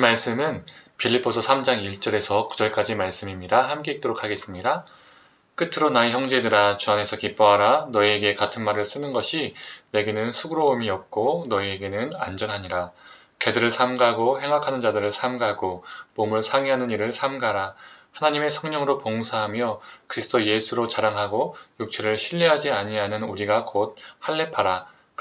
말씀은 빌립보서 3장 1절에서 9절까지 말씀입니다. 함께 읽도록 하겠습니다. 끝으로 나의 형제들아 주 안에서 기뻐하라 너희에게 같은 말을 쓰는 것이 내게는 수고로움이 없고 너희에게는 안전하니라 개들을 삼가고 행악하는 자들을 삼가고 몸을 상해하는 일을 삼가라 하나님의 성령으로 봉사하며 그리스도 예수로 자랑하고 육체를 신뢰하지 아니하는 우리가 곧 할례파라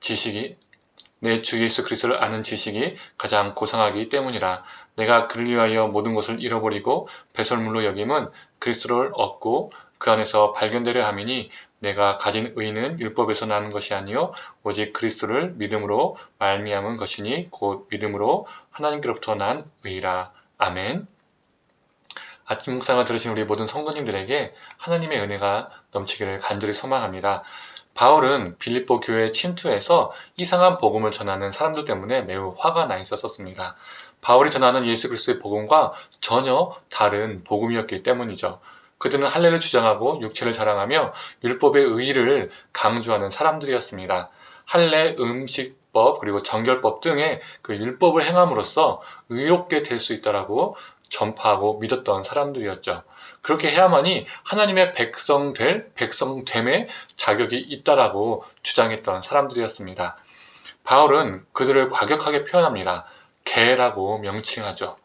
지식이 내 주 예수 그리스도를 아는 지식이 가장 고상하기 때문이라 내가 그를 위하여 모든 것을 잃어버리고 배설물로 여김은 그리스도를 얻고 그 안에서 발견되려 함이니 내가 가진 의는 율법에서 나는 것이 아니요 오직 그리스도를 믿음으로 말미암은 것이니 곧 믿음으로 하나님께로부터 난 의라 아멘. 아침 묵상을 들으신 우리 모든 성도님들에게 하나님의 은혜가 넘치기를 간절히 소망합니다. 바울은 빌립보 교회에 침투해서 이상한 복음을 전하는 사람들 때문에 매우 화가 나 있었습니다. 바울이 전하는 예수 그리스도의 복음과 전혀 다른 복음이었기 때문이죠. 그들은 할례를 주장하고 육체를 자랑하며 율법의 의의를 강조하는 사람들이었습니다. 할례, 음식 법, 그리고 정결법 등의 그 율법을 행함으로써 의롭게 될 수 있다라고 전파하고 믿었던 사람들이었죠. 그렇게 해야만이 하나님의 백성 될 백성됨의 자격이 있다라고 주장했던 사람들이었습니다. 바울은 그들을 과격하게 표현합니다. 개라고 명칭하죠.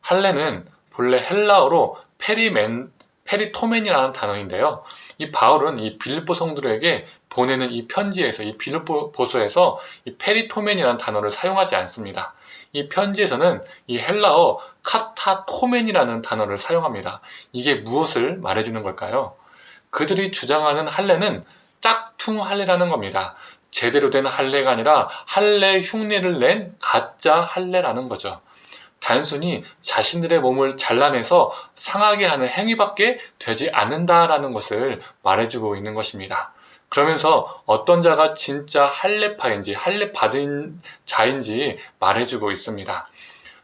할례는 본래 헬라어로 페리멘, 페리토멘이라는 단어인데요. 이 바울은 이 빌립보 성들에게 보내는 이 편지에서 이 빌립보서에서 이 페리토멘이라는 단어를 사용하지 않습니다. 이 편지에서는 이 헬라어 카타토멘이라는 단어를 사용합니다. 이게 무엇을 말해주는 걸까요? 그들이 주장하는 할례는 짝퉁 할례라는 겁니다. 제대로 된 할례가 아니라 할례 흉내를 낸 가짜 할례라는 거죠. 단순히 자신들의 몸을 잘라내서 상하게 하는 행위밖에 되지 않는다라는 것을 말해주고 있는 것입니다. 그러면서 어떤 자가 진짜 할례파인지 할례 받은 자인지 말해주고 있습니다.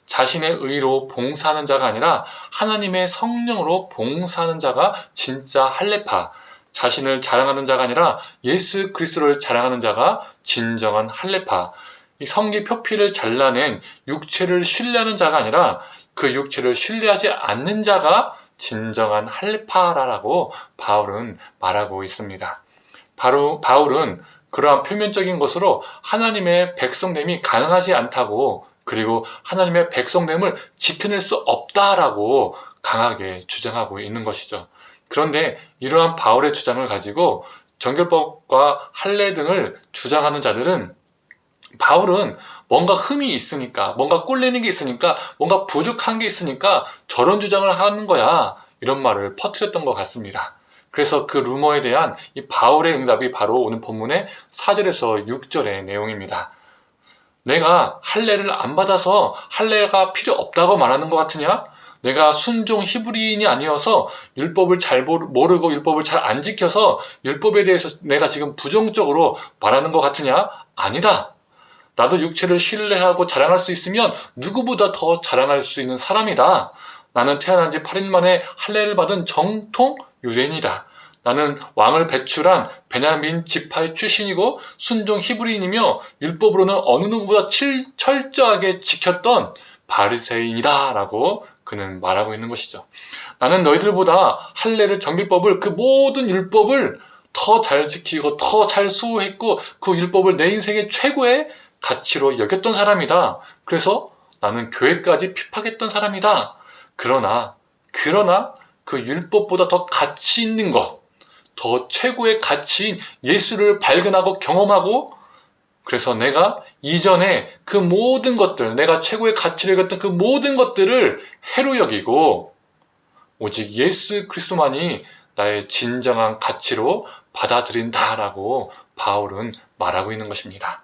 자신의 의로 봉사하는 자가 아니라 하나님의 성령으로 봉사하는 자가 진짜 할례파, 자신을 자랑하는 자가 아니라 예수 그리스도를 자랑하는 자가 진정한 할례파, 이 성기 표피를 잘라낸 육체를 신뢰하는 자가 아니라 그 육체를 신뢰하지 않는 자가 진정한 할례파라고 바울은 말하고 있습니다. 바로 바울은 그러한 표면적인 것으로 하나님의 백성됨이 가능하지 않다고 그리고 하나님의 백성됨을 지켜낼 수 없다라고 강하게 주장하고 있는 것이죠. 그런데 이러한 바울의 주장을 가지고 정결법과 할례 등을 주장하는 자들은 바울은 뭔가 흠이 있으니까, 뭔가 꼴리는 게 있으니까, 뭔가 부족한 게 있으니까 저런 주장을 하는 거야. 이런 말을 퍼뜨렸던 것 같습니다. 그래서 그 루머에 대한 이 바울의 응답이 바로 오늘 본문의 4절에서 6절의 내용입니다. 내가 할례를 안 받아서 할례가 필요 없다고 말하는 것 같으냐? 내가 순종 히브리인이 아니어서 율법을 잘 모르고 율법을 잘 안 지켜서 율법에 대해서 내가 지금 부정적으로 말하는 것 같으냐? 아니다. 나도 육체를 신뢰하고 자랑할 수 있으면 누구보다 더 자랑할 수 있는 사람이다. 나는 태어난 지 8일 만에 할례를 받은 정통 유대인이다. 나는 왕을 배출한 베냐민 지파의 출신이고 순종 히브리인이며 율법으로는 어느 누구보다 칠, 철저하게 지켰던 바리새인이다라고 그는 말하고 있는 것이죠. 나는 너희들보다 할례를 정밀법을 그 모든 율법을 더 잘 지키고 더 잘 수호했고 그 율법을 내 인생의 최고의 가치로 여겼던 사람이다. 그래서 나는 교회까지 핍박했던 사람이다. 그러나 그러나 그 율법보다 더 가치 있는 것, 더 최고의 가치인 예수를 발견하고 경험하고 그래서 내가 이전에 그 모든 것들, 내가 최고의 가치를 여겼던 그 모든 것들을 해로 여기고 오직 예수 그리스도만이 나의 진정한 가치로 받아들인다라고 바울은 말하고 있는 것입니다.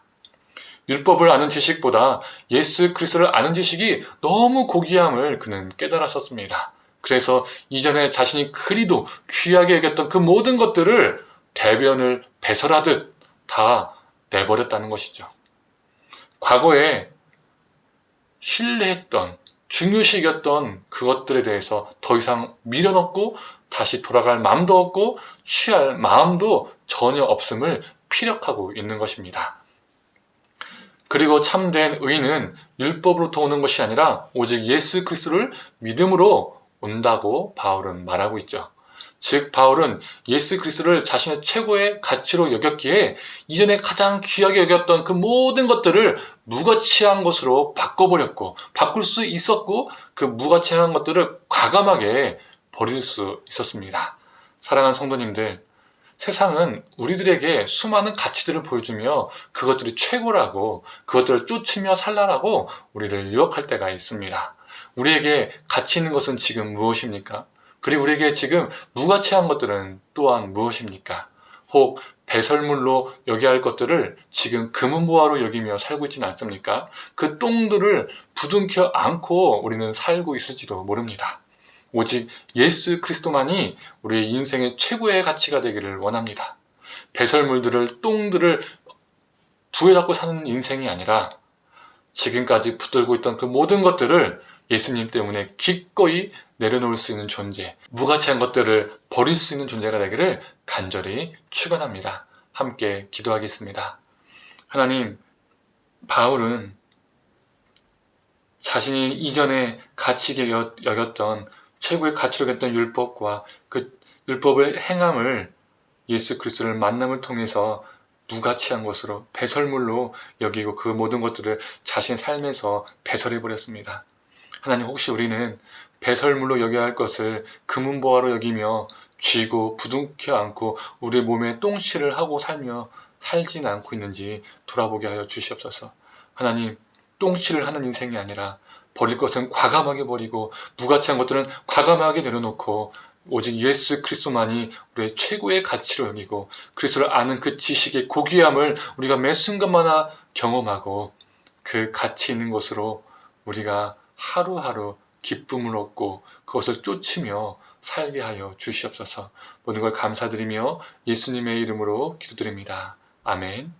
율법을 아는 지식보다 예수 그리스도를 아는 지식이 너무 고귀함을 그는 깨달았었습니다. 그래서 이전에 자신이 그리도 귀하게 여겼던 그 모든 것들을 대변을 배설하듯 다 내버렸다는 것이죠. 과거에 신뢰했던 중요시 여겼던 그것들에 대해서 더 이상 미련없고 다시 돌아갈 마음도 없고 취할 마음도 전혀 없음을 피력하고 있는 것입니다. 그리고 참된 의인은 율법으로부터 오는 것이 아니라 오직 예수 그리스도를 믿음으로 온다고 바울은 말하고 있죠. 즉 바울은 예수 그리스도를 자신의 최고의 가치로 여겼기에 이전에 가장 귀하게 여겼던 그 모든 것들을 무가치한 것으로 바꿔버렸고 바꿀 수 있었고 그 무가치한 것들을 과감하게 버릴 수 있었습니다. 사랑하는 성도님들, 세상은 우리들에게 수많은 가치들을 보여주며 그것들이 최고라고 그것들을 쫓으며 살라라고 우리를 유혹할 때가 있습니다. 우리에게 가치 있는 것은 지금 무엇입니까? 그리고 우리에게 지금 무가치한 것들은 또한 무엇입니까? 혹 배설물로 여겨야 할 것들을 지금 금은보화로 여기며 살고 있지는 않습니까? 그 똥들을 부둥켜 안고 우리는 살고 있을지도 모릅니다. 오직 예수 그리스도만이 우리의 인생의 최고의 가치가 되기를 원합니다. 배설물들을 똥들을 부여잡고 사는 인생이 아니라 지금까지 붙들고 있던 그 모든 것들을 예수님 때문에 기꺼이 내려놓을 수 있는 존재, 무가치한 것들을 버릴 수 있는 존재가 되기를 간절히 축원합니다. 함께 기도하겠습니다. 하나님, 바울은 자신이 이전에 가치 여겼던 최고의 가치로 여겼던 율법과 그 율법의 행함을 예수 그리스도를 만남을 통해서 무가치한 것으로 배설물로 여기고 그 모든 것들을 자신의 삶에서 배설해 버렸습니다. 하나님 혹시 우리는 배설물로 여겨야 할 것을 금은보화로 여기며 쥐고 부둥켜 안고 우리 몸에 똥칠을 하고 살며 살진 않고 있는지 돌아보게 하여 주시옵소서. 하나님, 똥칠을 하는 인생이 아니라 버릴 것은 과감하게 버리고 무가치한 것들은 과감하게 내려놓고 오직 예수 그리스도만이 우리의 최고의 가치로 여기고 그리스도를 아는 그 지식의 고귀함을 우리가 매 순간마다 경험하고 그 가치 있는 것으로 우리가 하루하루 기쁨을 얻고 그것을 쫓으며 살게 하여 주시옵소서 모든 걸 감사드리며 예수님의 이름으로 기도드립니다. 아멘.